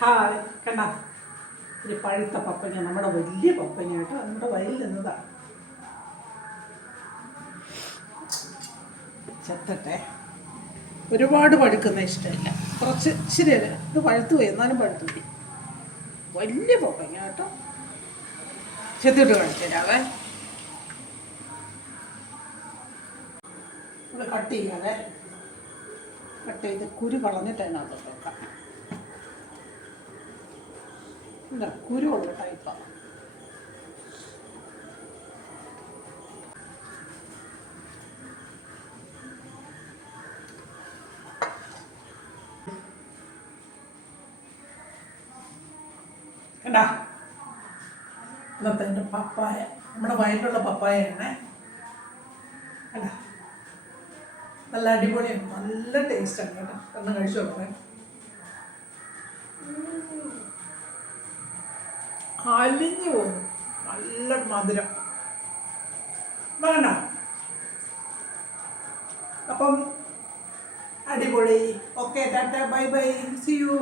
Hi കണ്ട ഒരു പഴുത്ത പപ്പങ്ങ, നമ്മുടെ വലിയ പപ്പങ്ങ കേട്ടോ, നമ്മുടെ വയലിൽ നിന്നതാണ്. ചെത്തട്ടെ, ഒരുപാട് പഴുക്കുന്ന ഇഷ്ടമില്ല, കുറച്ച് ഇച്ചിരി ഇത് പഴുത്തു പോയി, എന്നാലും പഴുത്തു പോയി. വലിയ പപ്പങ്ങ കേട്ടോ, ചെത്തിട്ട് കാണിച്ചു തരാവേ. നമ്മൾ കട്ട് ചെയ്യാതെ കട്ട് ചെയ്ത് കുരു കളഞ്ഞിട്ട് അതിനകത്ത് വെക്കാം. ഇല്ല, കുരുവുള്ള ടൈപ്പാണ്. കണ്ടാ, ഇന്നത്തെ എൻ്റെ പപ്പായ, നമ്മുടെ വയലിലുള്ള പപ്പായയാണേ. കണ്ടാ, നല്ല അടിപൊളിയാണ്, നല്ല ടേസ്റ്റാണ് കേട്ടോ. ഒന്ന് കഴിച്ചു നോക്കേ. അലിഞ്ഞു പോകുന്നു, നല്ല മധുരം വേണ്ട. അപ്പം അടിപൊളി. Okay, tata, bye bye, see U.